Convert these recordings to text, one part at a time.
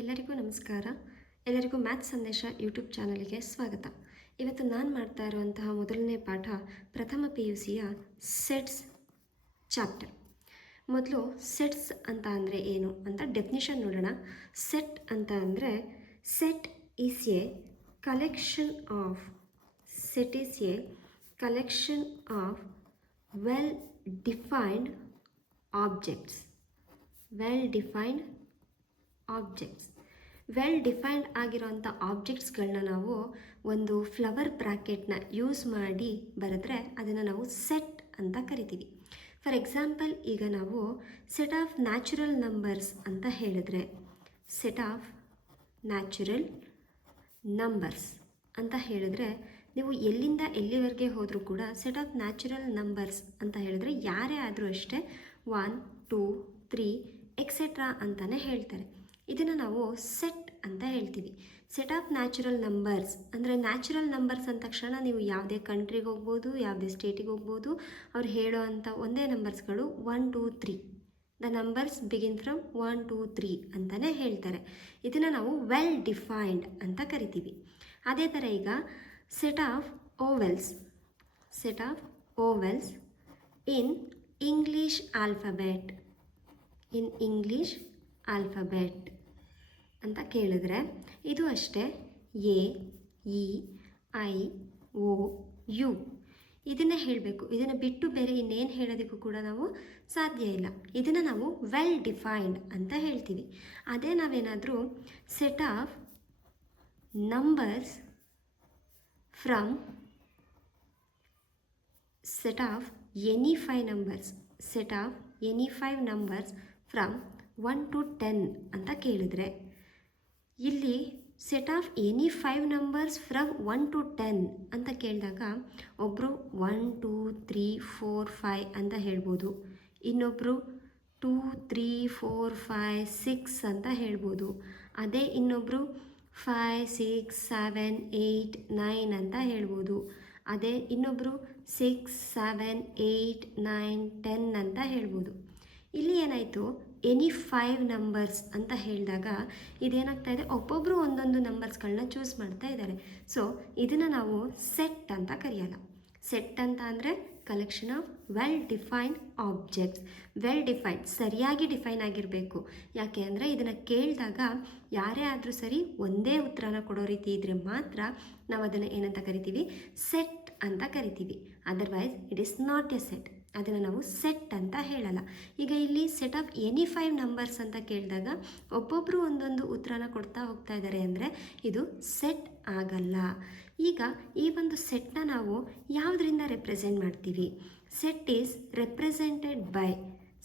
ಎಲ್ಲರಿಗೂ ನಮಸ್ಕಾರ. ಎಲ್ಲರಿಗೂ ಮ್ಯಾಥ್ಸ್ ಸಂದೇಶ ಯೂಟ್ಯೂಬ್ ಚಾನಲ್ಗೆ ಸ್ವಾಗತ. ಇವತ್ತು ನಾನು ಮಾಡ್ತಾ ಇರುವಂತಹ ಮೊದಲನೇ ಪಾಠ ಪ್ರಥಮ PUCಯ ಸೆಟ್ಸ್ ಚಾಪ್ಟರ್. ಮೊದಲು ಸೆಟ್ಸ್ ಅಂತ ಅಂದರೆ ಏನು ಅಂತ ಡೆಫಿನಿಷನ್ ನೋಡೋಣ. ಸೆಟ್ ಅಂತ ಅಂದರೆ set is a collection of well defined objects. Well defined ಆಗಿರೋಂಥ ಆಬ್ಜೆಕ್ಟ್ಸ್ಗಳನ್ನ ನಾವು ಒಂದು ಫ್ಲವರ್ ಬ್ರ್ಯಾಕೆಟ್ನ ಯೂಸ್ ಮಾಡಿ ಬರೆದ್ರೆ ಅದನ್ನು ನಾವು ಸೆಟ್ ಅಂತ ಕರಿತೀವಿ. ಫಾರ್ ಎಕ್ಸಾಂಪಲ್, ಈಗ ನಾವು ಸೆಟ್ ಆಫ್ ನ್ಯಾಚುರಲ್ ನಂಬರ್ಸ್ ಅಂತ ಹೇಳಿದ್ರೆ, ನೀವು ಎಲ್ಲಿಂದ ಎಲ್ಲಿವರೆಗೆ ಹೋದರೂ ಕೂಡ ಸೆಟ್ ಆಫ್ ನ್ಯಾಚುರಲ್ ನಂಬರ್ಸ್ ಅಂತ ಹೇಳಿದ್ರೆ ಯಾರೇ ಆದರೂ ಅಷ್ಟೇ 1, 2, 3 ಎಕ್ಸೆಟ್ರಾ ಅಂತಲೇ ಹೇಳ್ತಾರೆ. ಇದನ್ನು ನಾವು ಸೆಟ್ ಅಂತ ಹೇಳ್ತೀವಿ. ಸೆಟ್ ಆಫ್ ನ್ಯಾಚುರಲ್ ನಂಬರ್ಸ್ ಅಂದರೆ ನ್ಯಾಚುರಲ್ ನಂಬರ್ಸ್ ಅಂದ ತಕ್ಷಣ ನೀವು ಯಾವುದೇ ಕಂಟ್ರಿಗೆ ಹೋಗ್ಬೋದು, ಯಾವುದೇ ಸ್ಟೇಟಿಗೆ ಹೋಗ್ಬೋದು. ಅವ್ರು ಹೇಳೋ ಅಂಥ ಒಂದೇ ನಂಬರ್ಸ್ಗಳು 1, 2, 3. ದ ನಂಬರ್ಸ್ ಬಿಗಿನ್ ಫ್ರಮ್ 1, 2, 3 ಅಂತಲೇ ಹೇಳ್ತಾರೆ. ಇದನ್ನು ನಾವು ವೆಲ್ ಡಿಫೈನ್ಡ್ ಅಂತ ಕರಿತೀವಿ. ಅದೇ ಥರ ಈಗ set of vowels in English alphabet ಅಂತ ಕೇಳಿದ್ರೆ ಇದು ಅಷ್ಟೇ A, E, I, O, U ಇದನ್ನೇ ಹೇಳಬೇಕು. ಇದನ್ನು ಬಿಟ್ಟು ಬೇರೆ ಇನ್ನೇನು ಹೇಳೋದಕ್ಕೂ ಕೂಡ ನಾವು ಸಾಧ್ಯ ಇಲ್ಲ. ಇದನ್ನು ನಾವು ವೆಲ್ ಡಿಫೈನ್ಡ್ ಅಂತ ಹೇಳ್ತೀವಿ. ಅದೇ ನಾವೇನಾದರೂ set of numbers from set of any 5 numbers from 1 to 10 ಅಂತ ಕೇಳಿದ್ರೆ, ಇಲ್ಲಿ set of any 5 numbers from 1 to 10 ಅಂತ ಕೇಳಿದಾಗ ಒಬ್ಬರು 1, 2, 3, 4, 5 ಅಂತ ಹೇಳ್ಬೋದು. ಇನ್ನೊಬ್ಬರು 2, 3, 4, 5, 6 ಅಂತ ಹೇಳ್ಬೋದು. ಅದೇ ಇನ್ನೊಬ್ಬರು 5, 6, 7, 8, 9 ಅಂತ ಹೇಳ್ಬೋದು. ಅದೇ ಇನ್ನೊಬ್ಬರು 6, 7, 8, 9, 10 ಅಂತ ಹೇಳ್ಬೋದು. ಇಲ್ಲಿ ಏನಾಯಿತು, ಎನಿ 5 ನಂಬರ್ಸ್ ಅಂತ ಹೇಳಿದಾಗ ಇದೇನಾಗ್ತಾ ಇದೆ, ಒಬ್ಬೊಬ್ಬರು ಒಂದೊಂದು ನಂಬರ್ಸ್ಗಳನ್ನ ಚೂಸ್ ಮಾಡ್ತಾ ಇದ್ದಾರೆ. ಸೊ ಇದನ್ನು ನಾವು ಸೆಟ್ ಅಂತ ಕರೆಯಲ್ಲ. ಸೆಟ್ ಅಂತ ಅಂದರೆ collection of well defined objects. ಸರಿಯಾಗಿ ಡಿಫೈನ್ ಆಗಿರಬೇಕು. ಯಾಕೆ ಅಂದರೆ ಇದನ್ನು ಕೇಳಿದಾಗ ಯಾರೇ ಆದರೂ ಸರಿ ಒಂದೇ ಉತ್ತರನ ಕೊಡೋ ರೀತಿ ಇದ್ದರೆ ಮಾತ್ರ ನಾವು ಅದನ್ನು ಏನಂತ ಕರಿತೀವಿ, ಸೆಟ್ ಅಂತ ಕರಿತೀವಿ. Otherwise it is not a set. ಅದನ್ನು ನಾವು ಸೆಟ್ ಅಂತ ಹೇಳಲ್ಲ. ಈಗ ಇಲ್ಲಿ ಸೆಟ್ ಆಫ್ ಎನಿ 5 ನಂಬರ್ಸ್ ಅಂತ ಕೇಳಿದಾಗ ಒಬ್ಬೊಬ್ಬರು ಒಂದೊಂದು ಉತ್ತರನ ಕೊಡ್ತಾ ಹೋಗ್ತಾ ಇದ್ದಾರೆ ಅಂದರೆ ಇದು ಸೆಟ್ ಆಗಲ್ಲ. ಈಗ ಈ ಒಂದು ಸೆಟ್ನ ನಾವು ಯಾವುದರಿಂದ ರೆಪ್ರೆಸೆಂಟ್ ಮಾಡ್ತೀವಿ? ಸೆಟ್ ಈಸ್ ರೆಪ್ರೆಸೆಂಟೆಡ್ ಬೈ,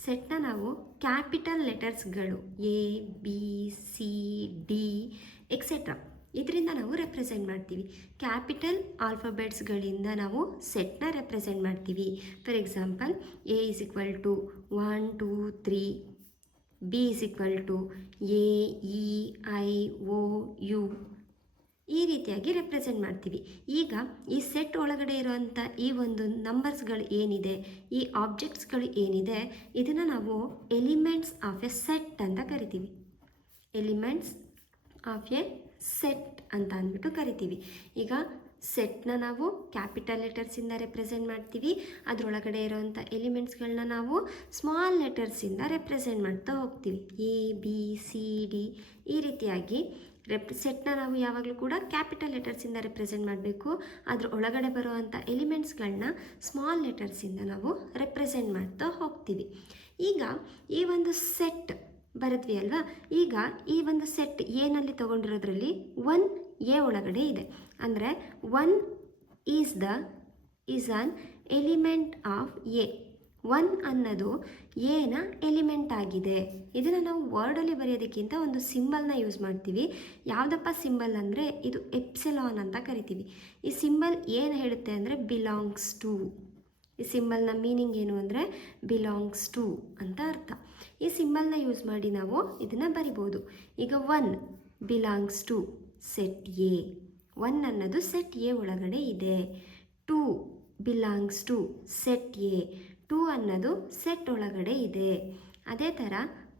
ಸೆಟ್ನ ನಾವು ಕ್ಯಾಪಿಟಲ್ ಲೆಟರ್ಸ್ಗಳು A, B, C, D et cetera ಇದರಿಂದ ನಾವು ರೆಪ್ರೆಸೆಂಟ್ ಮಾಡ್ತೀವಿ. ಕ್ಯಾಪಿಟಲ್ ಆಲ್ಫಾಬೆಟ್ಸ್ಗಳಿಂದ ನಾವು ಸೆಟ್ನ ರೆಪ್ರೆಸೆಂಟ್ ಮಾಡ್ತೀವಿ. For example, A is equal to 1, 2, 3, B is equal to A, E, I, O, U ಈ ರೀತಿಯಾಗಿ ರೆಪ್ರೆಸೆಂಟ್ ಮಾಡ್ತೀವಿ. ಈಗ ಈ ಸೆಟ್ ಒಳಗಡೆ ಇರುವಂಥ ಈ ಒಂದು ನಂಬರ್ಸ್ಗಳು ಏನಿದೆ, ಈ ಆಬ್ಜೆಕ್ಟ್ಸ್ಗಳು ಏನಿದೆ, ಇದನ್ನು ನಾವು ಎಲಿಮೆಂಟ್ಸ್ ಆಫ್ ಎ ಸೆಟ್ ಅಂತ ಕರಿತೀವಿ. ಎಲಿಮೆಂಟ್ಸ್ ಆಫ್ ಎ ಸೆಟ್ ಅಂತ ಅಂದ್ಬಿಟ್ಟು ಕರಿತೀವಿ. ಈಗ ಸೆಟ್ನ ನಾವು ಕ್ಯಾಪಿಟಲ್ ಲೆಟರ್ಸಿಂದ ರೆಪ್ರೆಸೆಂಟ್ ಮಾಡ್ತೀವಿ. ಅದರೊಳಗಡೆ ಇರೋವಂಥ ಎಲಿಮೆಂಟ್ಸ್ಗಳನ್ನ ನಾವು ಸ್ಮಾಲ್ ಲೆಟರ್ಸಿಂದ ರೆಪ್ರೆಸೆಂಟ್ ಮಾಡ್ತಾ ಹೋಗ್ತೀವಿ. A, B, C, D ಈ ರೀತಿಯಾಗಿ ಸೆಟ್ನ ನಾವು ಯಾವಾಗಲೂ ಕೂಡ ಕ್ಯಾಪಿಟಲ್ ಲೆಟರ್ಸಿಂದ ರೆಪ್ರೆಸೆಂಟ್ ಮಾಡಬೇಕು. ಅದ್ರ ಒಳಗಡೆ ಬರುವಂಥ ಎಲಿಮೆಂಟ್ಸ್ಗಳನ್ನ ಸ್ಮಾಲ್ ಲೆಟರ್ಸಿಂದ ನಾವು ರೆಪ್ರೆಸೆಂಟ್ ಮಾಡ್ತಾ ಹೋಗ್ತೀವಿ. ಈಗ ಈ ಒಂದು ಸೆಟ್ ಬರೆದ್ವಿ ಅಲ್ವಾ. ಈಗ ಈ ಒಂದು ಸೆಟ್ ಏನಲ್ಲಿ ತೊಗೊಂಡಿರೋದ್ರಲ್ಲಿ 1A ಒಳಗಡೆ ಇದೆ. ಅಂದರೆ 1 is on element of A. 1 ಅನ್ನೋದು Aನ ಎಲಿಮೆಂಟ್ ಆಗಿದೆ. ಇದನ್ನು ನಾವು ವರ್ಡಲ್ಲಿ ಬರೆಯೋದಕ್ಕಿಂತ ಒಂದು ಸಿಂಬಲ್ನ ಯೂಸ್ ಮಾಡ್ತೀವಿ. ಯಾವುದಪ್ಪ ಸಿಂಬಲ್ ಅಂದರೆ ಇದು ಎಪ್ಸಿಲಾನ್ ಅಂತ ಕರಿತೀವಿ. ಈ ಸಿಂಬಲ್ ಏನು ಹೇಳುತ್ತೆ ಅಂದರೆ ಬಿಲಾಂಗ್ಸ್ ಟು. ಈ ಸಿಂಬಲ್ನ ಮೀನಿಂಗ್ ಏನು ಅಂದರೆ ಬಿಲಾಂಗ್ಸ್ ಟು ಅಂತ ಅರ್ಥ. ಈ ಸಿಂಬಲ್ನ ಯೂಸ್ ಮಾಡಿ ನಾವು ಇದನ್ನು ಬರಿಬೋದು. ಈಗ 1 ಬಿಲಾಂಗ್ಸ್ ಟು ಸೆಟ್ A. 1 ಅನ್ನೋದು ಸೆಟ್ A ಒಳಗಡೆ ಇದೆ. 2 ಬಿಲಾಂಗ್ಸ್ ಟು ಸೆಟ್ A. 2 ಅನ್ನೋದು ಸೆಟ್ ಒಳಗಡೆ ಇದೆ. ಅದೇ ಥರ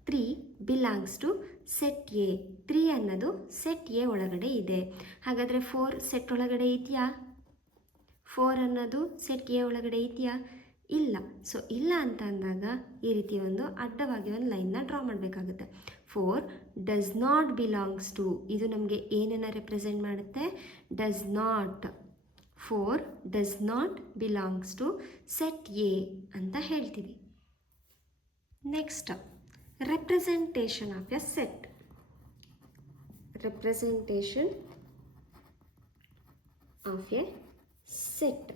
3 ಬಿಲಾಂಗ್ಸ್ ಟು ಸೆಟ್ ಎ. 3 ಅನ್ನೋದು ಸೆಟ್ ಎ ಒಳಗಡೆ ಇದೆ. ಹಾಗಾದರೆ 4 ಸೆಟ್ ಒಳಗಡೆ ಇದೆಯಾ? 4 ಅನ್ನೋದು ಸೆಟ್ ಎ ಒಳಗಡೆ ಇದೆಯಾ? ಇಲ್ಲ. ಸೊ ಇಲ್ಲ ಅಂತ ಅಂದಾಗ ಈ ರೀತಿ ಒಂದು ಅಡ್ಡವಾಗಿ ಒಂದು ಲೈನ್ನ ಡ್ರಾ ಮಾಡಬೇಕಾಗುತ್ತೆ. 4 ಡಸ್ ನಾಟ್ ಬಿಲಾಂಗ್ಸ್ ಟು, ಇದು ನಮಗೆ ಏನನ್ನು ರೆಪ್ರೆಸೆಂಟ್ ಮಾಡುತ್ತೆ? Does not. 4 does not belongs to set A ಅಂತ ಹೇಳ್ತೀವಿ. Next, representation of a set. Representation of a set.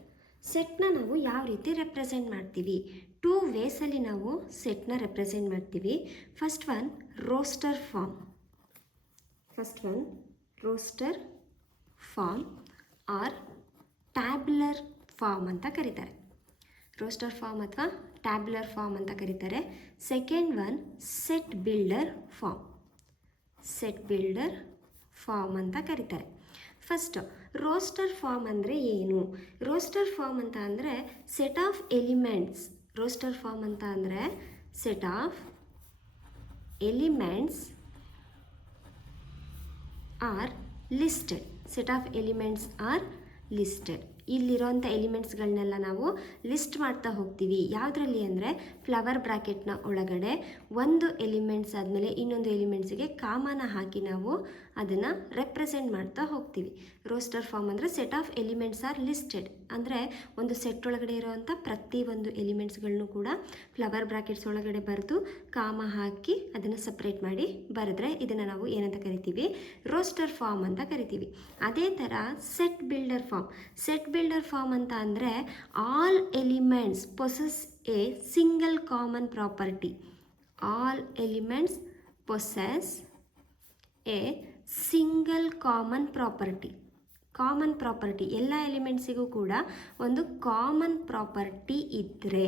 ಸೆಟ್ನ ನಾವು ಯಾವ ರೀತಿ ರೆಪ್ರೆಸೆಂಟ್ ಮಾಡ್ತೀವಿ? 2 ವೇಸಲ್ಲಿ ನಾವು ಸೆಟ್ನ ರೆಪ್ರೆಸೆಂಟ್ ಮಾಡ್ತೀವಿ. First one roster form. Or tabular form ಅಂತ ಕರೀತಾರೆ. ರೋಸ್ಟರ್ ಫಾರ್ಮ್ ಅಥವಾ ಟ್ಯಾಬ್ಯುಲರ್ ಫಾರ್ಮ್ ಅಂತ ಕರೀತಾರೆ. Second one set builder form ಅಂತ ಕರೀತಾರೆ. ಫಸ್ಟ್ ರೋಸ್ಟರ್ ಫಾರ್ಮ್ ಅಂದರೆ ಏನು? ರೋಸ್ಟರ್ ಫಾರ್ಮ್ ಅಂತ ಅಂದರೆ set of elements. Roster form ಅಂತ ಅಂದರೆ set of elements are listed. Set of elements are listed. ಇಲ್ಲಿರೋಂಥ ಎಲಿಮೆಂಟ್ಸ್ಗಳನ್ನೆಲ್ಲ ನಾವು ಲಿಸ್ಟ್ ಮಾಡ್ತಾ ಹೋಗ್ತೀವಿ. ಯಾವುದರಲ್ಲಿ ಅಂದರೆ ಫ್ಲವರ್ ಬ್ರ್ಯಾಕೆಟ್ನ ಒಳಗಡೆ ಒಂದು ಎಲಿಮೆಂಟ್ಸ್ ಆದಮೇಲೆ ಇನ್ನೊಂದು ಎಲಿಮೆಂಟ್ಸಿಗೆ ಕಾಮನ ಹಾಕಿ ನಾವು ಅದನ್ನು ರೆಪ್ರೆಸೆಂಟ್ ಮಾಡ್ತಾ ಹೋಗ್ತೀವಿ. ರೋಸ್ಟರ್ ಫಾರ್ಮ್ ಅಂದರೆ set of elements are listed ಅಂದರೆ ಒಂದು ಸೆಟ್ ಒಳಗಡೆ ಇರೋವಂಥ ಪ್ರತಿಯೊಂದು ಎಲಿಮೆಂಟ್ಸ್ಗಳನ್ನು ಕೂಡ ಫ್ಲವರ್ ಬ್ರ್ಯಾಕೆಟ್ಸ್ ಒಳಗಡೆ ಬರೆದು ಕಾಮ ಹಾಕಿ ಅದನ್ನು ಸಪ್ರೇಟ್ ಮಾಡಿ ಬರೆದ್ರೆ ಇದನ್ನು ನಾವು ಏನಂತ ಕರಿತೀವಿ? ರೋಸ್ಟರ್ ಫಾರ್ಮ್ ಅಂತ ಕರಿತೀವಿ. ಅದೇ ಥರ ಸೆಟ್ ಬಿಲ್ಡರ್ ಫಾರ್ಮ್ ಅಂತ ಅಂದರೆ all elements possess A single common property. All elements possess A single common property. ಎಲ್ಲ ಎಲಿಮೆಂಟ್ಸಿಗೂ ಕೂಡ ಒಂದು ಕಾಮನ್ ಪ್ರಾಪರ್ಟಿ ಇದ್ದರೆ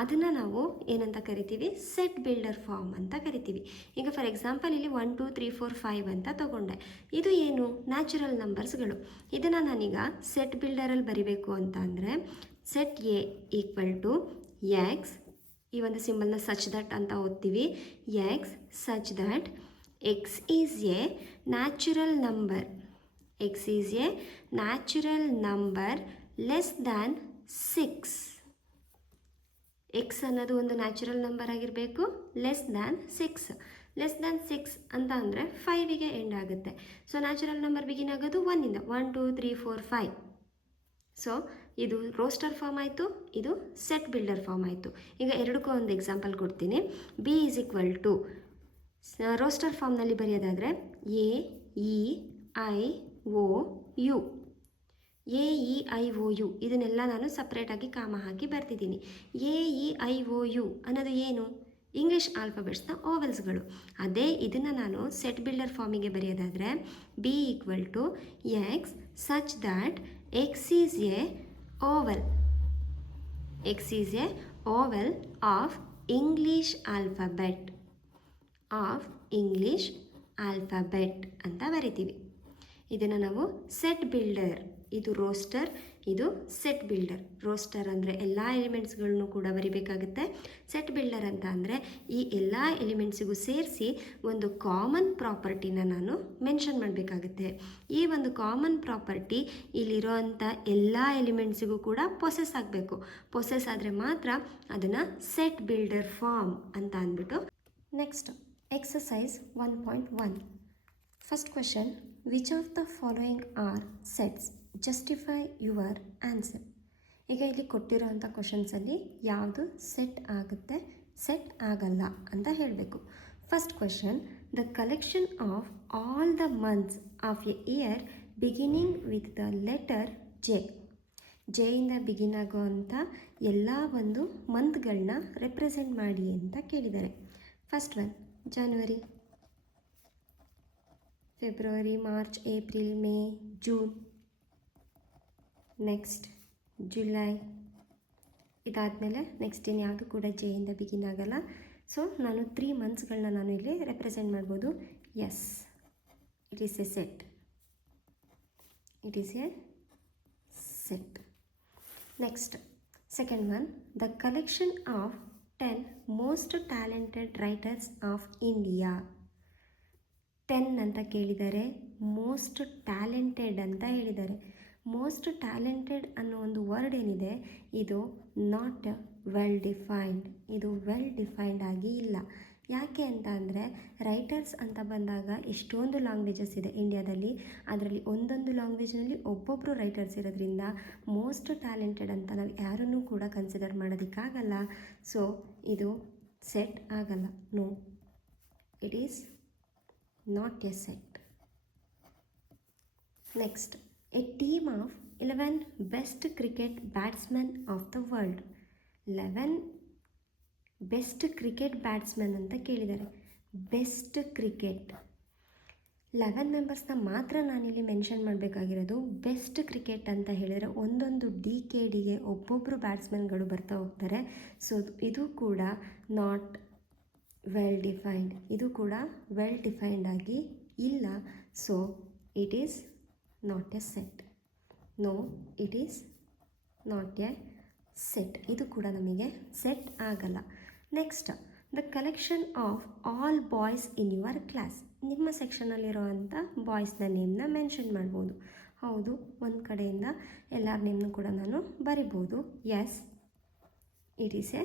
ಅದನ್ನು ನಾವು ಏನಂತ ಕರಿತೀವಿ? ಸೆಟ್ ಬಿಲ್ಡರ್ ಫಾರ್ಮ್ ಅಂತ ಕರಿತೀವಿ. ಈಗ ಫಾರ್ ಎಕ್ಸಾಂಪಲ್ ಇಲ್ಲಿ 1 2 3 4 5 ಅಂತ ತಗೊಂಡೆ. ಇದು ಏನು? ನ್ಯಾಚುರಲ್ ನಂಬರ್ಸ್ಗಳು. ಇದನ್ನು ನಾನೀಗ ಸೆಟ್ ಬಿಲ್ಡರಲ್ಲಿ ಬರಿಬೇಕು ಅಂತ ಅಂದರೆ set A equal to x, ಈ ಒಂದು ಸಿಂಬಲ್ನ ಸಚ್ ದಟ್ ಅಂತ ಓದ್ತೀವಿ. X such that x is a natural number. X is a natural number less than 6. x ಅನ್ನೋದು ಒಂದು ನ್ಯಾಚುರಲ್ ನಂಬರ್ ಆಗಿರಬೇಕು, ಲೆಸ್ ದ್ಯಾನ್ 6 ಅಂತ ಅಂದರೆ 5ಗೆ ಎಂಡ್ ಆಗುತ್ತೆ. ಸೊ ನ್ಯಾಚುರಲ್ ನಂಬರ್ ಬಿಗಿನ್ ಆಗೋದು 1ಇಂದ. 1 2 3 4 5. ಸೊ ಇದು ರೋಸ್ಟರ್ ಫಾರ್ಮ್ ಆಯಿತು, ಇದು ಸೆಟ್ ಬಿಲ್ಡರ್ ಫಾರ್ಮ್ ಆಯಿತು. ಈಗ ಎರಡಕ್ಕೂ ಒಂದು ಎಕ್ಸಾಂಪಲ್ ಕೊಡ್ತೀನಿ. B is equal to roster ಫಾರ್ಮ್ನಲ್ಲಿ ಬರೆಯೋದಾದರೆ A E I O U. A E I O U ಇದನ್ನೆಲ್ಲ ನಾನು ಸಪ್ರೇಟಾಗಿ ಕಾಮ ಹಾಕಿ ಬರ್ತಿದ್ದೀನಿ. ಎ ಇ ಐ ಒ ಯು ಅನ್ನೋದು ಏನು? ಇಂಗ್ಲೀಷ್ ಆಲ್ಫಾಬೆಟ್ಸ್ನ ಓವೆಲ್ಸ್ಗಳು. ಅದೇ ಇದನ್ನು ನಾನು ಸೆಟ್ ಬಿಲ್ಡರ್ ಫಾರ್ಮಿಗೆ ಬರೆಯೋದಾದರೆ B equal to x such that X is a vowel. X is a vowel of English alphabet ಅಂತ ಬರಿತೀವಿ. ಇದನ್ನು ನಾವು ಸೆಟ್ ಬಿಲ್ಡರ್, ಇದು ರೋಸ್ಟರ್, ಇದು ಸೆಟ್ ಬಿಲ್ಡರ್. ರೋಸ್ಟರ್ ಅಂದರೆ ಎಲ್ಲ ಎಲಿಮೆಂಟ್ಸ್ಗಳನ್ನು ಕೂಡ ಬರಿಬೇಕಾಗುತ್ತೆ. ಸೆಟ್ ಬಿಲ್ಡರ್ ಅಂತ ಅಂದರೆ ಈ ಎಲ್ಲ ಎಲಿಮೆಂಟ್ಸಿಗೂ ಸೇರಿಸಿ ಒಂದು ಕಾಮನ್ ಪ್ರಾಪರ್ಟಿನ ನಾನು ಮೆನ್ಷನ್ ಮಾಡಬೇಕಾಗುತ್ತೆ. ಈ ಒಂದು ಕಾಮನ್ ಪ್ರಾಪರ್ಟಿ ಇಲ್ಲಿರೋವಂಥ ಎಲ್ಲ ಎಲಿಮೆಂಟ್ಸಿಗೂ ಕೂಡ ಪೊಸೆಸ್ ಆಗಬೇಕು. ಪೊಸೆಸ್ ಆದರೆ ಮಾತ್ರ ಅದನ್ನು ಸೆಟ್ ಬಿಲ್ಡರ್ ಫಾರ್ಮ್ ಅಂತ ಅಂದ್ಬಿಟ್ಟು. Next exercise 1.1. First question, which of the following are sets? Justify your answer. ಈಗ ಇಲ್ಲಿ ಕೊಟ್ಟಿರೋಂಥ ಕ್ವಶನ್ಸಲ್ಲಿ ಯಾವುದು ಸೆಟ್ ಆಗುತ್ತೆ, ಸೆಟ್ ಆಗಲ್ಲ ಅಂತ ಹೇಳಬೇಕು. First question, the collection of all the months of a year beginning with the letter J. ಜೆಯಿಂದ begin ಆಗೋವಂಥ ಎಲ್ಲ ಒಂದು ಮಂತ್ಗಳನ್ನ ರೆಪ್ರೆಸೆಂಟ್ ಮಾಡಿ ಅಂತ ಕೇಳಿದ್ದಾರೆ. First one January, February, March, April, May, June. Next July. ಇದಾದಮೇಲೆ ನೆಕ್ಸ್ಟ್ ಇನ್ಯಾವುದು ಕೂಡ ಜೆಯಿಂದ ಬಿಗಿನ್ ಆಗಲ್ಲ. ಸೊ ನಾನು 3 ಮಂತ್ಸ್ಗಳನ್ನ ನಾನು ಇಲ್ಲಿ ರೆಪ್ರೆಸೆಂಟ್ ಮಾಡ್ಬೋದು. Yes, it is a set. Next second one, the collection of 10 most talented writers of India. 10 ಅಂತ ಕೇಳಿದ್ದಾರೆ, ಮೋಸ್ಟ್ ಟ್ಯಾಲೆಂಟೆಡ್ ಅಂತ ಹೇಳಿದ್ದಾರೆ. ಮೋಸ್ಟ್ ಟ್ಯಾಲೆಂಟೆಡ್ ಅನ್ನೋ ಒಂದು ವರ್ಡ್ ಏನಿದೆ ಇದು ನಾಟ್ ವೆಲ್ ಡಿಫೈನ್ಡ್, ಇದು ವೆಲ್ ಡಿಫೈನ್ಡ್ ಆಗಿ ಇಲ್ಲ. ಯಾಕೆ ಅಂತ ಅಂದರೆ ರೈಟರ್ಸ್ ಅಂತ ಬಂದಾಗ ಎಷ್ಟೊಂದು ಲ್ಯಾಂಗ್ವೇಜಸ್ ಇದೆ ಇಂಡಿಯಾದಲ್ಲಿ, ಅದರಲ್ಲಿ ಒಂದೊಂದು ಲ್ಯಾಂಗ್ವೇಜ್ನಲ್ಲಿ ಒಬ್ಬೊಬ್ಬರು ರೈಟರ್ಸ್ ಇರೋದ್ರಿಂದ ಮೋಸ್ಟ್ ಟ್ಯಾಲೆಂಟೆಡ್ ಅಂತ ನಾವು ಯಾರನ್ನೂ ಕೂಡ ಕನ್ಸಿಡರ್ ಮಾಡೋದಕ್ಕಾಗಲ್ಲ. ಸೊ ಇದು ಸೆಟ್ ಆಗಲ್ಲ. No, it is not a set. Next, a team of 11 best cricket batsman of the world. 11 best cricket batsman ಅಂತ ಕೇಳಿದ್ದಾರೆ. ಬೆಸ್ಟ್ ಕ್ರಿಕೆಟ್ 11 ಮೆಂಬರ್ಸ್ನ ಮಾತ್ರ ನಾನಿಲ್ಲಿ ಮೆನ್ಷನ್ ಮಾಡಬೇಕಾಗಿರೋದು. ಬೆಸ್ಟ್ ಕ್ರಿಕೆಟ್ ಅಂತ ಹೇಳಿದರೆ ಒಂದೊಂದು ಡಿಗೆ ಒಬ್ಬೊಬ್ಬರು ಬ್ಯಾಟ್ಸ್ಮನ್ಗಳು ಬರ್ತಾ ಹೋಗ್ತಾರೆ. ಸೊ ಇದು ಕೂಡ ನಾಟ್ ವೆಲ್ ಡಿಫೈನ್ಡ್, ಇದು ಕೂಡ ವೆಲ್ ಡಿಫೈನ್ಡ್ ಆಗಿ ಇಲ್ಲ. So it is not a set. No, it is not a set. ಇದು ಕೂಡ ನಮಗೆ ಸೆಟ್ ಆಗಲ್ಲ. Next, the collection of all boys in your class. ನಿಮ್ಮ ಸೆಕ್ಷನಲ್ಲಿರೋವಂಥ ಬಾಯ್ಸ್ನ ನೇಮ್ನ ಮೆನ್ಷನ್ ಮಾಡ್ಬೋದು. ಹೌದು, ಒಂದು ಕಡೆಯಿಂದ ಎಲ್ಲರ ನೇಮ್ನು ಕೂಡ ನಾನು ಬರಿಬೋದು. Yes, it is a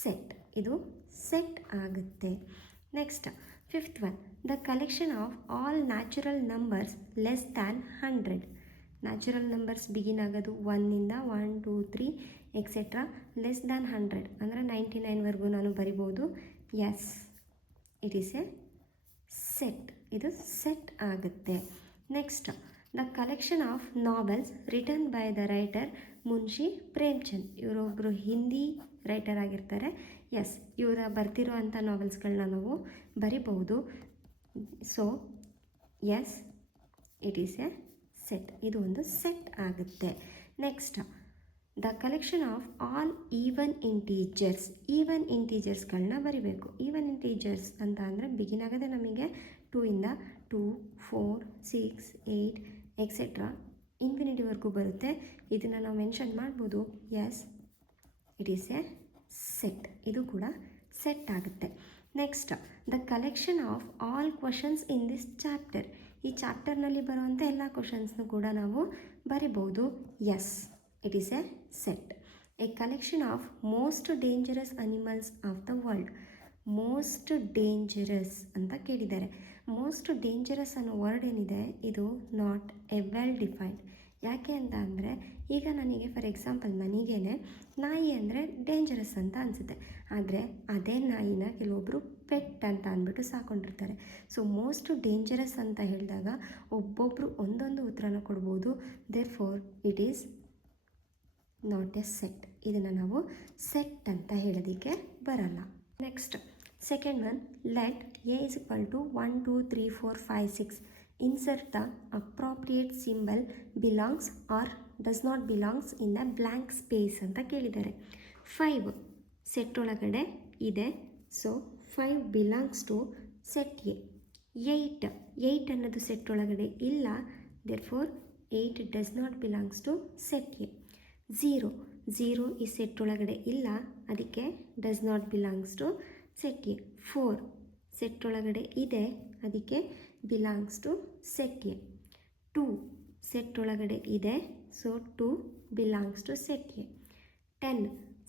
set. ಇದು ಸೆಟ್ ಆಗುತ್ತೆ. Next, fifth one, the collection of all natural numbers less than 100. Natural numbers begin ಆಗೋದು 1ಇಂದ 1, 2, 3 ಎಕ್ಸೆಟ್ರಾ ಲೆಸ್ ದ್ಯಾನ್ 100 ಅಂದರೆ 99ವರೆಗೂ ನಾನು ಬರಿಬೋದು. Yes, it is a set. ಇದು ಸೆಟ್ ಆಗುತ್ತೆ. Next, the collection of novels written by the writer Munshi Premchand. ಇವರೊಬ್ಬರು Hindi writer ಆಗಿರ್ತಾರೆ. ಎಸ್, ಇವರ ಬರ್ತಿರೋ ಅಂಥ ನಾವೆಲ್ಸ್ಗಳನ್ನ ನಾವು ಬರಿಬಹುದು. So yes, it is a set. ಇದು ಒಂದು ಸೆಟ್ ಆಗುತ್ತೆ. Next, the collection of all even integers. Even ಇಂಟೀಜರ್ಸ್ಗಳನ್ನ ಬರಿಬೇಕು. ಈವನ್ ಇಂಟೀಜರ್ಸ್ ಅಂತ ಅಂದರೆ ಬಿಗಿನ್ ಆಗೋದೇ ನಮಗೆ 2ಇಂದ 2, 4, 6, 8 ಎಕ್ಸೆಟ್ರಾ ಇನ್ಫಿನಿಟಿವರೆಗೂ ಬರುತ್ತೆ. ಇದನ್ನು ನಾವು ಮೆನ್ಷನ್ ಮಾಡ್ಬೋದು. Yes, it is a set. ಇದು ಕೂಡ ಸೆಟ್ ಆಗುತ್ತೆ. Next, the collection of all questions in this chapter. ಈ ಚಾಪ್ಟರ್ನಲ್ಲಿ ಬರುವಂಥ ಎಲ್ಲ ಕ್ವಶನ್ಸ್ನು ಕೂಡ ನಾವು ಬರಿಬೋದು. Yes, it is a set. A collection of most dangerous animals of the world. Most dangerous ಅಂತ ಕೇಳಿದ್ದಾರೆ. ಮೋಸ್ಟ್ ಡೇಂಜರಸ್ ಅನ್ನೋ ವರ್ಡ್ ಏನಿದೆ ಇದು ನಾಟ್ ಎ ವೆಲ್ ಡಿಫೈನ್ಡ್. ಯಾಕೆ ಅಂತ ಅಂದರೆ ಈಗ ನನಗೆ ಫಾರ್ ಎಕ್ಸಾಂಪಲ್ ನನಗೇನೆ ನಾಯಿ ಅಂದರೆ ಡೇಂಜರಸ್ ಅಂತ ಅನಿಸುತ್ತೆ, ಆದರೆ ಅದೇ ನಾಯಿನ ಕೆಲವೊಬ್ಬರು ಪೆಟ್ ಅಂತ ಅಂದ್ಬಿಟ್ಟು ಸಾಕೊಂಡಿರ್ತಾರೆ. ಸೊ ಮೋಸ್ಟ್ ಡೇಂಜರಸ್ ಅಂತ ಹೇಳಿದಾಗ ಒಬ್ಬೊಬ್ಬರು ಒಂದೊಂದು ಉತ್ತರನ ಕೊಡ್ಬೋದು. Therefore it is not a set. ಇದನ್ನು ನಾವು ಸೆಟ್ ಅಂತ ಹೇಳೋದಕ್ಕೆ ಬರಲ್ಲ. Next, second one, let A is equal to 1, 2, 3, 4, 5, 6. Insert the appropriate symbol belongs or does not belongs in the blank space ಅಂತ ಕೇಳಿದ್ದಾರೆ. 5 ಸೆಟ್ ಒಳಗಡೆ ಇದೆ. So 5 belongs to set A. 8 ಅನ್ನೋದು ಸೆಟ್ ಒಳಗಡೆ ಇಲ್ಲ. Therefore 8 does not belongs to set A. 0 ಈ set ಒಳಗಡೆ ಇಲ್ಲ, ಅದಕ್ಕೆ does not belongs to set A. 4 set ಒಳಗಡೆ ಇದೆ, ಅದಕ್ಕೆ belongs to set A. 2 set ಒಳಗಡೆ ಇದೆ, so 2 belongs to set A. 10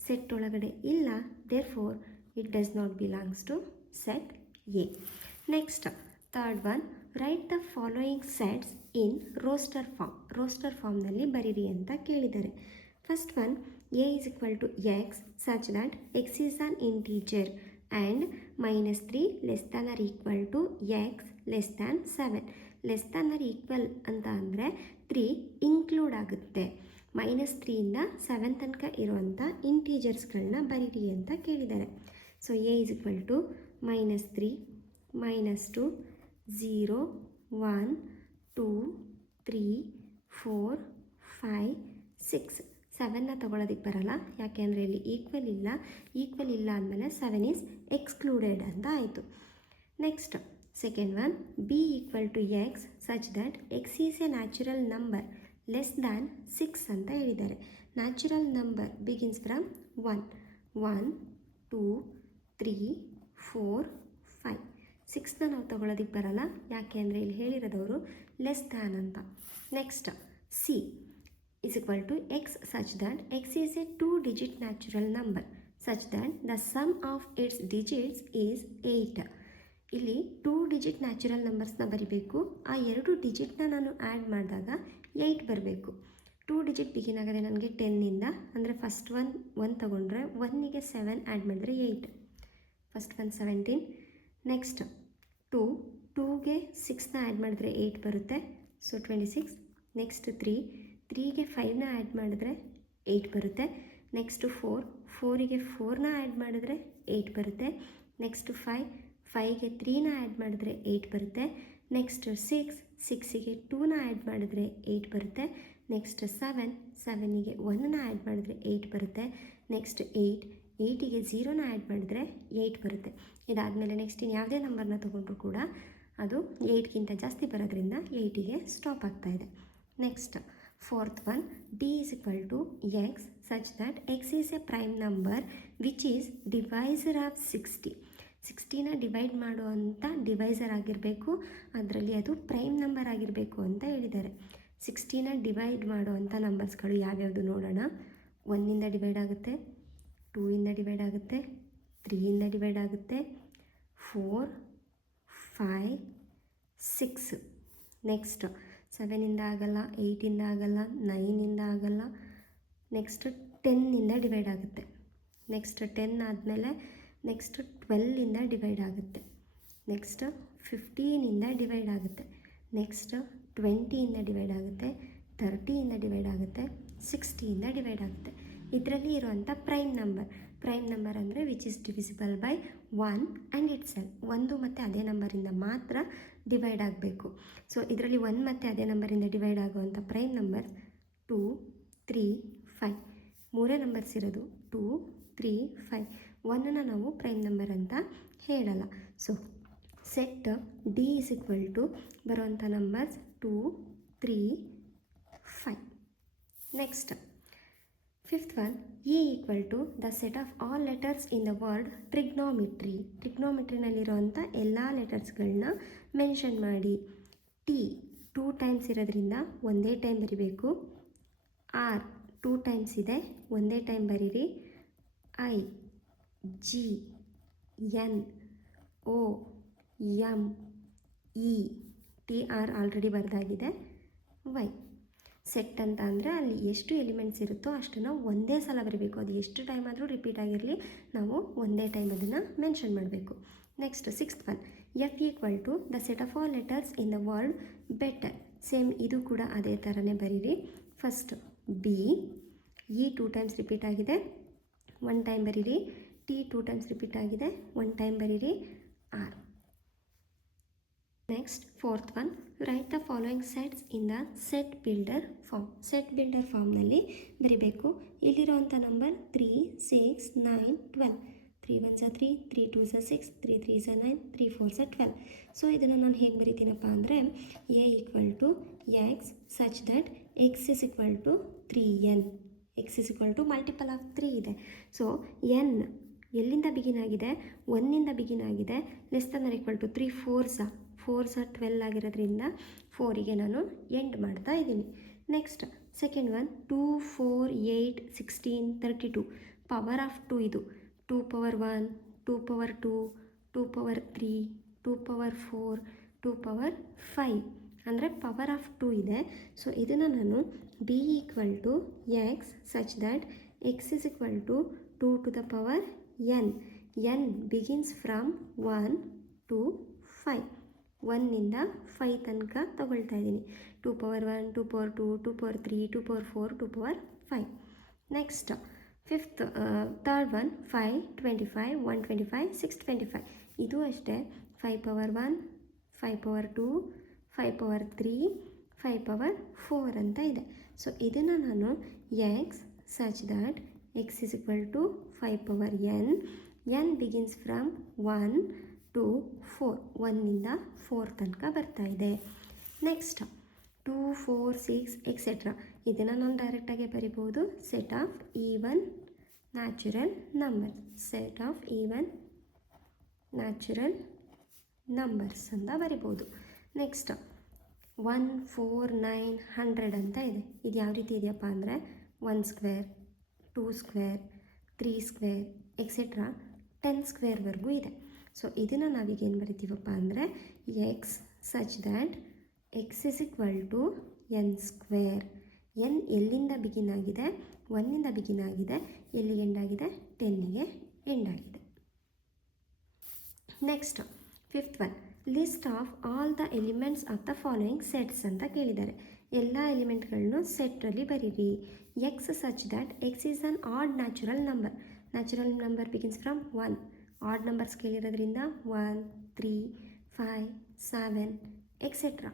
set ಒಳಗಡೆ ಇಲ್ಲ, therefore it does not belongs to set A. Next, third one, write the following sets in roster form. Roster ಫಾರ್ಮ್ನಲ್ಲಿ ಬರೀರಿ ಅಂತ ಕೇಳಿದ್ದಾರೆ. First one, A is equal to x such that X is an integer and -3 less than or equal to x less than 7. Less than or equal ಅಂತ ಅಂದರೆ 3 include ಆಗುತ್ತೆ. -3ಇಂದ 7 ತನಕ ಇರುವಂಥ ಇಂಟೀಜರ್ಸ್ಗಳನ್ನ ಬರೀರಿ ಅಂತ ಕೇಳಿದ್ದಾರೆ. So A is equal to -3, -2, 0, 1, 2, 3, 4, 5, 6. 7ನ ತೊಗೊಳೋದಕ್ಕೆ ಬರಲ್ಲ, ಯಾಕೆ ಅಂದರೆ ಇಲ್ಲಿ ಈಕ್ವಲ್ ಇಲ್ಲ ಅಂದಮೇಲೆ 7 ಈಸ್ ಎಕ್ಸ್ಕ್ಲೂಡೆಡ್ ಅಂತ ಆಯಿತು. Next, second one, B equal to x such that X is a natural number less than 6 ಅಂತ ಹೇಳಿದ್ದಾರೆ. ನ್ಯಾಚುರಲ್ ನಂಬರ್ ಬಿಗಿನ್ಸ್ ಫ್ರಮ್ 1, 1, 2 3 4 5 6ನ ನಾವು ತೊಗೊಳೋದಕ್ಕೆ ಬರಲ್ಲ, ಯಾಕೆ ಅಂದರೆ ಇಲ್ಲಿ ಹೇಳಿರೋದವರು ಲೆಸ್ ದ್ಯಾನ್ ಅಂತ. Next C is equal to x such that x is a 2-digit natural number such that the sum of its digits is 8. ಇಲ್ಲಿ 2 ಡಿಜಿಟ್ ನ್ಯಾಚುರಲ್ ನಂಬರ್ಸ್ನ ಬರಿಬೇಕು. ಆ 2 ಡಿಜಿಟ್ನ ನಾನು ಆ್ಯಡ್ ಮಾಡಿದಾಗ 8 ಬರಬೇಕು. 2 ಡಿಜಿಟ್ ಬಿಗಿನ್ ಆಗೋದೆ ನನಗೆ 10ಇಂದ, ಅಂದರೆ ಫಸ್ಟ್ ಒನ್ ತೊಗೊಂಡ್ರೆ 1ಗೆ 7 ಆ್ಯಡ್ ಮಾಡಿದ್ರೆ 8, ಫಸ್ಟ್ 17. ನೆಕ್ಸ್ಟ್ 2ಗೆ 6ನ ಆ್ಯಡ್ ಮಾಡಿದ್ರೆ 8 ಬರುತ್ತೆ, ಸೊ 26. ನೆಕ್ಸ್ಟ್ 3ಗೆ 5ನ ಆ್ಯಡ್ ಮಾಡಿದ್ರೆ 8 ಬರುತ್ತೆ. ನೆಕ್ಸ್ಟ್ 4ಗೆ 4ನ ಆ್ಯಡ್ ಮಾಡಿದ್ರೆ 8 ಬರುತ್ತೆ. ನೆಕ್ಸ್ಟ್ 5ಗೆ 3ನ ಆ್ಯಡ್ ಮಾಡಿದ್ರೆ 8 ಬರುತ್ತೆ. ನೆಕ್ಸ್ಟ್ 6ಗೆ 2ನ ಆ್ಯಡ್ ಮಾಡಿದ್ರೆ 8 ಬರುತ್ತೆ. ನೆಕ್ಸ್ಟ್ 7ಗೆ 1ನ ಆ್ಯಡ್ ಮಾಡಿದ್ರೆ 8 ಬರುತ್ತೆ. ನೆಕ್ಸ್ಟ್ 8ಗೆ 0ನ ಆ್ಯಡ್ ಮಾಡಿದ್ರೆ 8 ಬರುತ್ತೆ. ಇದಾದಮೇಲೆ ನೆಕ್ಸ್ಟ್ ಇನ್ನು ಯಾವುದೇ ನಂಬರ್ನ ತೊಗೊಂಡ್ರು ಕೂಡ ಅದು 8ಗಿಂತ ಜಾಸ್ತಿ ಬರೋದ್ರಿಂದ 8ಗೆ ಸ್ಟಾಪ್ ಆಗ್ತಾಯಿದೆ. Next fourth one, d is equal to x such that x is a prime number which is divisor of 60. 60ನ divide ಮಾಡುವಂಥ ಡಿವೈಸರ್ ಆಗಿರಬೇಕು, ಅದರಲ್ಲಿ ಅದು ಪ್ರೈಮ್ ನಂಬರ್ ಆಗಿರಬೇಕು ಅಂತ ಹೇಳಿದ್ದಾರೆ. 60ನ ಡಿವೈಡ್ ಮಾಡುವಂಥ ನಂಬರ್ಸ್ಗಳು ಯಾವ್ಯಾವುದು ನೋಡೋಣ. 1ಇಂದ ಡಿವೈಡ್ ಆಗುತ್ತೆ, 2ಇಂದ ಡಿವೈಡ್ ಆಗುತ್ತೆ, 3ಇಂದ ಡಿವೈಡ್ ಆಗುತ್ತೆ, 4 5 6. ನೆಕ್ಸ್ಟ್ 7ಇಂದ ಆಗಲ್ಲ, 8ಇಂದ ಆಗಲ್ಲ, 9ಇಂದ ಆಗಲ್ಲ. ನೆಕ್ಸ್ಟ್ 10ಇಂದ ಡಿವೈಡ್ ಆಗುತ್ತೆ. ನೆಕ್ಸ್ಟ್ 10 ಆದಮೇಲೆ ನೆಕ್ಸ್ಟ್ 12ಇಂದ ಡಿವೈಡ್ ಆಗುತ್ತೆ. ನೆಕ್ಸ್ಟ್ 15ಇಂದ ಡಿವೈಡ್ ಆಗುತ್ತೆ. ನೆಕ್ಸ್ಟ್ 20ಇಂದ ಡಿವೈಡ್ ಆಗುತ್ತೆ, 30ಇಂದ ಡಿವೈಡ್ ಆಗುತ್ತೆ, 60ಇಂದ ಡಿವೈಡ್ ಆಗುತ್ತೆ. ಇದರಲ್ಲಿ ಇರುವಂಥ ಪ್ರೈಮ್ ನಂಬರ್ ಅಂದರೆ which is divisible by 1 and it's self. ಒಂದು ಮತ್ತು ಅದೇ ನಂಬರಿಂದ ಮಾತ್ರ ಡಿವೈಡ್ ಆಗಬೇಕು. ಸೊ ಇದರಲ್ಲಿ 1 ಮತ್ತು ಅದೇ ನಂಬರಿಂದ ಡಿವೈಡ್ ಆಗುವಂಥ ಪ್ರೈಮ್ ನಂಬರ್ಸ್ 2 3 5. ಮೂರೇ ನಂಬರ್ಸ್ ಇರೋದು 2 3 5. 1ನ ನಾವು ಪ್ರೈಮ್ ನಂಬರ್ ಅಂತ ಹೇಳಲ್ಲ. So set D is equal to ಬರುವಂಥ numbers 2 3 5. Next fifth one, E equal to the set of all letters in the word trigonometry. ಟ್ರಿಗ್ನೋಮೆಟ್ರಿನಲ್ಲಿರುವಂಥ ಎಲ್ಲ ಲೆಟರ್ಸ್ಗಳನ್ನ ಮೆನ್ಷನ್ ಮಾಡಿ. T 2 ಟೈಮ್ಸ್ ಇರೋದ್ರಿಂದ ಒಂದೇ ಟೈಮ್ ಬರಿಬೇಕು. R 2 ಟೈಮ್ಸ್ ಇದೆ, ಒಂದೇ ಟೈಮ್ ಬರೀರಿ. I G N O M E T R already ಬರೆದಾಗಿದೆ. Y ಸೆಟ್ ಅಂತ ಅಂದರೆ ಅಲ್ಲಿ ಎಷ್ಟು ಎಲಿಮೆಂಟ್ಸ್ ಇರುತ್ತೋ ಅಷ್ಟನ್ನು ಒಂದೇ ಸಲ ಬರೀಬೇಕು. ಅದು ಎಷ್ಟು ಟೈಮ್ ಆದರೂ ರಿಪೀಟ್ ಆಗಿರಲಿ, ನಾವು ಒಂದೇ ಟೈಮ್ ಅದನ್ನು ಮೆನ್ಷನ್ ಮಾಡಬೇಕು. Next sixth one, F equal to the set of all letters in the word better. Same ಇದು ಕೂಡ ಅದೇ ಥರನೇ ಬರೀರಿ. First B, E 2 times repeat ಆಗಿದೆ, 1 ಟೈಮ್ ಬರೀರಿ. T 2 ಟೈಮ್ಸ್ ರಿಪೀಟ್ ಆಗಿದೆ, 1 ಟೈಮ್ ಬರೀರಿ. R. Next fourth one, write the following sets in the set builder form. Set builder ಫಾರ್ಮ್ನಲ್ಲಿ ಬರೀಬೇಕು. ಇಲ್ಲಿರುವಂಥ number 3 6 9 12. 3 1s 3, 3 2s 6, 3 3s 9, 3 4s 12. So ಇದನ್ನು ನಾನು ಹೇಗೆ ಬರೀತೀನಪ್ಪ ಅಂದರೆ A equal to x such that x is equal to 3n. X is equal to multiple of 3 ಇದೆ. So n ಎಲ್ಲಿಂದ ಬಿಗಿನ್ ಆಗಿದೆ, 1ಇಂದ ಬಿಗಿನ್ ಆಗಿದೆ. Less than or equal to 3 4s 12 ಆಗಿರೋದ್ರಿಂದ 4ಗೆ ನಾನು ಎಂಡ್ ಮಾಡ್ತಾ ಇದ್ದೀನಿ. Next second one 2 4 8 16 32. Power of 2 ಇದು. 2 power 1, 2 power 2, 2 power 3, 2 power 4, 2 power 5 ಅಂದರೆ ಪವರ್ ಆಫ್ 2 ಇದೆ. ಸೊ ಇದನ್ನು ನಾನು B equal to x such that x is equal to 2 to the power n. n begins from 1 to 5. 1ಇಂದ 5 ತನಕ ತಗೊಳ್ತಾ ಇದ್ದೀನಿ. 2 power 1, 2 power 2, 2 power 3, 2 power 4, 2 power 5. Next third one 5 25 125 625. ಇದು ಅಷ್ಟೇ 5 ಪವರ್ 1, 5 ಪವರ್ 2, 5 ಪವರ್ 3, 5 ಪವರ್ 4 ಅಂತ ಇದೆ. ಸೊ ಇದನ್ನು ನಾನು x such that x is equal to 5 power n begins from 1 to 4. 1ಇಂದ 4 ತನಕ ಬರ್ತಾ ಇದೆ. Next 2 4 6 etcetera. ಇದನ್ನು ನಾನು ಡೈರೆಕ್ಟಾಗಿ ಬರಿಬೋದು. Set of even natural number, set of even natural numbers ಅಂತ ಬರಿಬೋದು. ನೆಕ್ಸ್ಟ್ 1, 4, 9, 100 ಅಂತ ಇದೆ. ಇದು ಯಾವ ರೀತಿ ಇದೆಯಪ್ಪ ಅಂದರೆ 1 ಸ್ಕ್ವೇರ್, 2 ಸ್ಕ್ವೇರ್, 3 ಸ್ಕ್ವೇರ್ ಎಕ್ಸೆಟ್ರಾ 10 ಸ್ಕ್ವೇರ್ವರೆಗೂ ಇದೆ. ಸೊ ಇದನ್ನು ನಾವೀಗ ಏನು ಬರಿತೀವಪ್ಪ ಅಂದರೆ x such that x is equal to n square. N ಎಲ್ಲಿಂದ ಬಿಗಿನ್ ಆಗಿದೆ? 1ಇಂದ ಬಿಗಿನ್ ಆಗಿದೆ. ಎಲ್ಲಿಗೆ ಎಂಡ್ ಆಗಿದೆ? 10ಗೆ ಎಂಡ್ ಆಗಿದೆ. Next 5th one, list of all the elements of the following sets ಅಂತ ಕೇಳಿದ್ದಾರೆ. ಎಲ್ಲ ಎಲಿಮೆಂಟ್ಗಳನ್ನು ಸೆಟ್ರಲ್ಲಿ ಬರೀರಿ. X such that X is an odd natural number. Natural number begins from 1. Odd numbers ಕೇಳಿರೋದ್ರಿಂದ 1, 3, 5, 7 ಎಕ್ಸೆಟ್ರಾ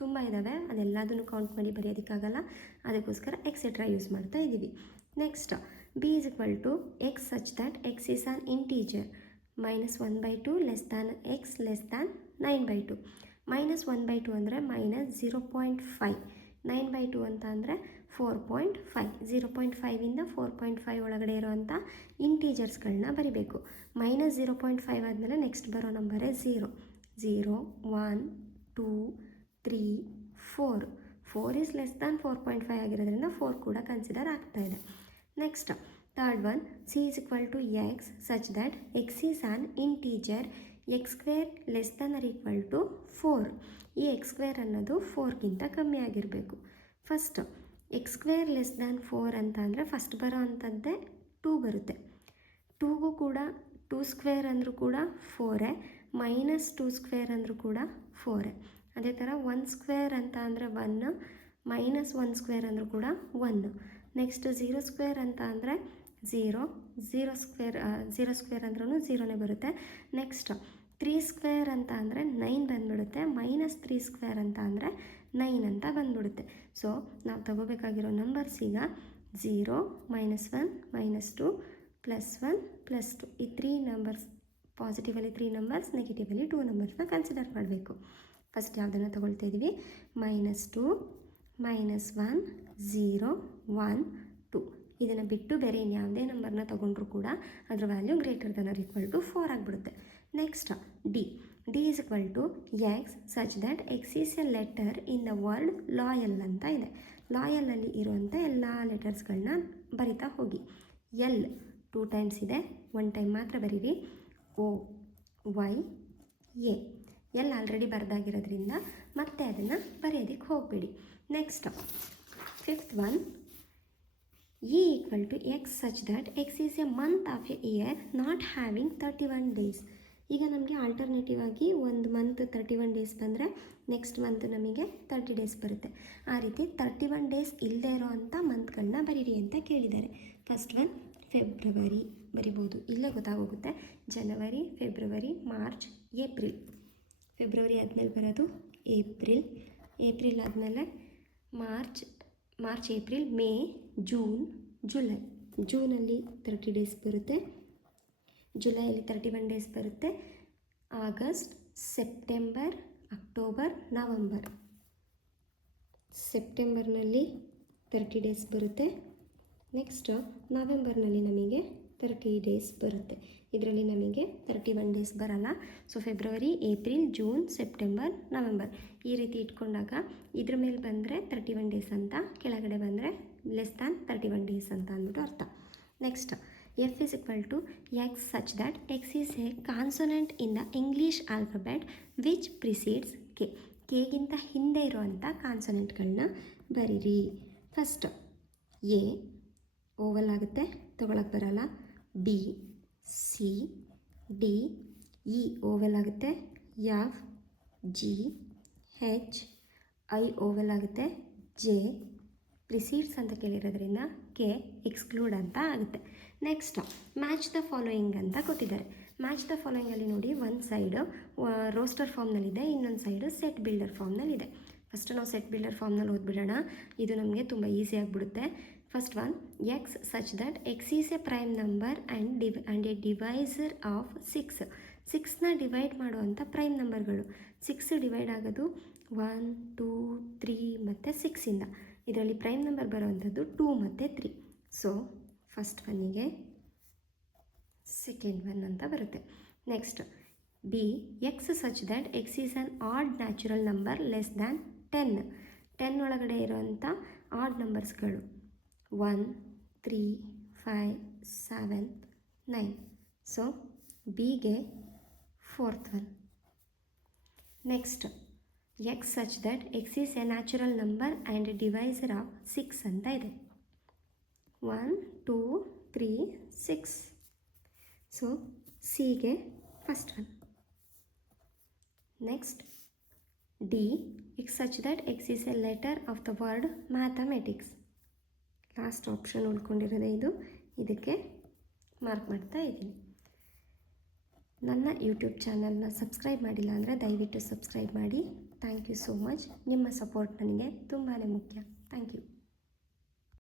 ತುಂಬ ಇದ್ದಾವೆ. ಅದೆಲ್ಲದನ್ನು ಕೌಂಟ್ ಮಾಡಿ ಬರೆಯೋದಕ್ಕಾಗಲ್ಲ, ಅದಕ್ಕೋಸ್ಕರ ಎಕ್ಸೆಟ್ರಾ ಯೂಸ್ ಮಾಡ್ತಾ ಇದ್ದೀವಿ. Next B is equal to x such that X is an integer. -1/2 less than x less than 9/2. -1/2 ಅಂದರೆ -0.5. 9/2 ಅಂತ ಅಂದರೆ 4.5. 0.5ಇಂದ 4.5 ಒಳಗಡೆ ಇರೋವಂಥ ಇಂಟೀಜರ್ಸ್ಗಳನ್ನ ಬರಿಬೇಕು. -0.5 ಆದಮೇಲೆ ನೆಕ್ಸ್ಟ್ ಬರೋ ನಂಬರೇ 0. 0, 1, 2, 3, 4. 4 ಈಸ್ ಲೆಸ್ ದ್ಯಾನ್ 4.5 ಆಗಿರೋದ್ರಿಂದ 4 ಕೂಡ ಕನ್ಸಿಡರ್ ಆಗ್ತಾ ಇದೆ. Next third one, C is equal to x such that X is an integer x square less than or equal to 4. ಈ ಎಕ್ಸ್ ಸ್ಕ್ವೇರ್ ಅನ್ನೋದು 4ಗಿಂತ ಕಮ್ಮಿ ಆಗಿರಬೇಕು. First x square less than 4 ಅಂತ ಅಂದರೆ ಫಸ್ಟ್ ಬರೋ ಅಂಥದ್ದೇ 2 ಬರುತ್ತೆ. 2ಗೂ ಕೂಡ 2 ಸ್ಕ್ವೇರ್ ಅಂದರೂ ಕೂಡ 4, -2 ಸ್ಕ್ವೇರ್ ಅಂದರೂ ಕೂಡ 4. ಅದೇ ಥರ 1 ಸ್ಕ್ವೇರ್ ಅಂತ ಅಂದರೆ 1, -1 ಸ್ಕ್ವೇರ್ ಅಂದರೂ ಕೂಡ 1. ನೆಕ್ಸ್ಟ್ 0 ಸ್ಕ್ವೇರ್ ಅಂತ ಅಂದರೆ 0, 0 ಸ್ಕ್ವೇರ್ ಅಂದ್ರೂ 0ನೇ ಬರುತ್ತೆ. ನೆಕ್ಸ್ಟ್ 3 ಸ್ಕ್ವೇರ್ ಅಂತ ಅಂದರೆ 9 ಬಂದುಬಿಡುತ್ತೆ. -3 ಸ್ಕ್ವೇರ್ ಅಂತ ಅಂದರೆ 9 ಅಂತ ಬಂದುಬಿಡುತ್ತೆ. ಸೊ ನಾವು ತಗೋಬೇಕಾಗಿರೋ ನಂಬರ್ಸ್ ಈಗ 0, -1, -2, +1, +2. ಈ 3 ನಂಬರ್ಸ್, ಪಾಸಿಟಿವಲ್ಲಿ 3 ನಂಬರ್ಸ್, ನೆಗೆಟಿವಲ್ಲಿ 2 ನಂಬರ್ಸ್ನ ಕನ್ಸಿಡರ್ ಮಾಡಬೇಕು. ಫಸ್ಟ್ ಯಾವುದನ್ನು ತೊಗೊಳ್ತಾ ಇದ್ದೀವಿ? -2, -1, 0, 1, 2. ಇದನ್ನು ಬಿಟ್ಟು ಬೇರೆ ಇನ್ಯಾವುದೇ ನಂಬರ್ನ ತೊಗೊಂಡ್ರೂ ಕೂಡ ಅದರ value greater than or equal to 4 ಆಗಿಬಿಡುತ್ತೆ. Next D is equal to x such that X is a letter in the word loyal ಅಂತ ಇದೆ. ಲಾಯಲಲ್ಲಿ ಇರುವಂಥ ಎಲ್ಲ ಲೆಟರ್ಸ್ಗಳನ್ನ ಬರಿತಾ ಹೋಗಿ. ಎಲ್ 2 ಟೈಮ್ಸ್ ಇದೆ, 1 ಟೈಮ್ ಮಾತ್ರ ಬರೀರಿ. O, Y, A. L already ಬರೆದಾಗಿರೋದ್ರಿಂದ ಮತ್ತೆ ಅದನ್ನು ಬರೆಯೋದಕ್ಕೆ ಹೋಗಬೇಡಿ. Next 5th one, E equal to x such that X is a month of a year not having 31 days. ಈಗ ನಮಗೆ ಆಲ್ಟರ್ನೇಟಿವ್ ಆಗಿ ಒಂದು ಮಂತ್ 31 ಡೇಸ್ ಬಂದರೆ ನೆಕ್ಸ್ಟ್ ಮಂತ್ ನಮಗೆ 30 ಡೇಸ್ ಬರುತ್ತೆ. ಆ ರೀತಿ 31 ಡೇಸ್ ಇಲ್ಲದೆ ಇರೋ ಅಂಥ ಮಂತ್ಗಳನ್ನ ಬರೀರಿ ಅಂತ ಕೇಳಿದ್ದಾರೆ. ಫಸ್ಟ್ ಒನ್ ಫೆಬ್ರವರಿ ಬರಿಬೋದು, ಇಲ್ಲೇ ಗೊತ್ತಾಗೋಗುತ್ತೆ. January, February, March, April. February ಆದಮೇಲೆ ಬರೋದು ಏಪ್ರಿಲ್. ಏಪ್ರಿಲ್ ಆದಮೇಲೆ March, April, May, June, July. ಜೂನಲ್ಲಿ 30 ಡೇಸ್ ಬರುತ್ತೆ. ಜುಲೈಯಲ್ಲಿ 31 ಡೇಸ್ ಬರುತ್ತೆ. August, September, October, November. ಸೆಪ್ಟೆಂಬರ್ನಲ್ಲಿ 30 ಡೇಸ್ ಬರುತ್ತೆ. ನೆಕ್ಸ್ಟ್ ನವೆಂಬರ್ನಲ್ಲಿ ನಮಗೆ 30 ಡೇಸ್ ಬರುತ್ತೆ. ಇದರಲ್ಲಿ ನಮಗೆ 31 ಡೇಸ್ ಬರಲ್ಲ. So February, April, June, September, November ಈ ರೀತಿ ಇಟ್ಕೊಂಡಾಗ ಇದ್ರ ಮೇಲೆ ಬಂದರೆ 31 ಡೇಸ್ ಅಂತ, ಕೆಳಗಡೆ ಬಂದರೆ ಲೆಸ್ ದ್ಯಾನ್ 31 ಡೇಸ್ ಅಂತ ಅಂದ್ಬಿಟ್ಟು ಅರ್ಥ. Next F is equal to x such that X is a consonant in the English alphabet which precedes K. ಕೆಗಿಂತ ಹಿಂದೆ ಇರುವಂಥ ಕಾನ್ಸೊನೆಂಟ್ಗಳನ್ನ ಬರೀರಿ. ಫಸ್ಟ್ ಎ ಓವಲ್ ಆಗುತ್ತೆ, ತೊಗೊಳಕ್ಕೆ ಬರಲ್ಲ. B, C, D, E vowel ಆಗುತ್ತೆ. F, G, H, I vowel ಆಗುತ್ತೆ. J precedes ಅಂತ ಕೇಳಿರೋದ್ರಿಂದ ಕೆ ಎಕ್ಸ್ಕ್ಲೂಡ್ ಅಂತ ಆಗುತ್ತೆ. ನೆಕ್ಸ್ಟ್ ಮ್ಯಾಚ್ ದ ಫಾಲೋಯಿಂಗ್ ಅಂತ ಕೊಟ್ಟಿದ್ದಾರೆ. ಮ್ಯಾಚ್ ದ ಫಾಲೋಯಿಂಗಲ್ಲಿ ನೋಡಿ, ಒಂದು ಸೈಡು ರೋಸ್ಟರ್ ಫಾರ್ಮ್ನಲ್ಲಿದೆ, ಇನ್ನೊಂದು ಸೈಡು ಸೆಟ್ ಬಿಲ್ಡರ್ ಫಾರ್ಮ್ನಲ್ಲಿದೆ. ಫಸ್ಟ್ ನಾವು ಸೆಟ್ ಬಿಲ್ಡರ್ ಫಾರ್ಮ್ನಲ್ಲಿ ಓದ್ಬಿಡೋಣ, ಇದು ನಮಗೆ ತುಂಬ ಈಸಿ ಆಗಿಬಿಡುತ್ತೆ. First one, x such that x is a prime number and a divisor of 6. 6ನ ಡಿವೈಡ್ ಮಾಡುವಂಥ ಪ್ರೈಮ್ ನಂಬರ್ಗಳು. 6 ಡಿವೈಡ್ ಆಗೋದು 1, 2, 3 ಮತ್ತು 6ಇಂದ. ಇದರಲ್ಲಿ ಪ್ರೈಮ್ ನಂಬರ್ ಬರುವಂಥದ್ದು 2 ಮತ್ತು 3. ಸೊ ಫಸ್ಟ್ ಒನ್ನಿಗೆ ಸೆಕೆಂಡ್ ಒನ್ ಅಂತ ಬರುತ್ತೆ. Next B X such that X is an odd natural number less than 10 ಒಳಗಡೆ ಇರೋವಂಥ ಆಡ್ ನಂಬರ್ಸ್ಗಳು 1 3 5 7 9. ಸೊ ಬಿಗೆ fourth one. Next X such that X is a natural number and divisor of 6 ಅಂತ ಇದೆ. 1 2 3 6. So ಸಿಗೆ first one. Next D X such that X is a letter of the word mathematics. Last option ಉಳ್ಕೊಂಡಿರೋದೇ ಇದು, ಇದಕ್ಕೆ mark ಮಾಡ್ತಾ ಇದ್ದೀನಿ. ನನ್ನ YouTube ಚಾನಲ್ನ ಸಬ್ಸ್ಕ್ರೈಬ್ ಮಾಡಿಲ್ಲ ಅಂದರೆ ದಯವಿಟ್ಟು ಸಬ್ಸ್ಕ್ರೈಬ್ ಮಾಡಿ. Thank you so much. ನಿಮ್ಮ ಸಪೋರ್ಟ್ ನನಗೆ ತುಂಬಾ ಮುಖ್ಯ. Thank you.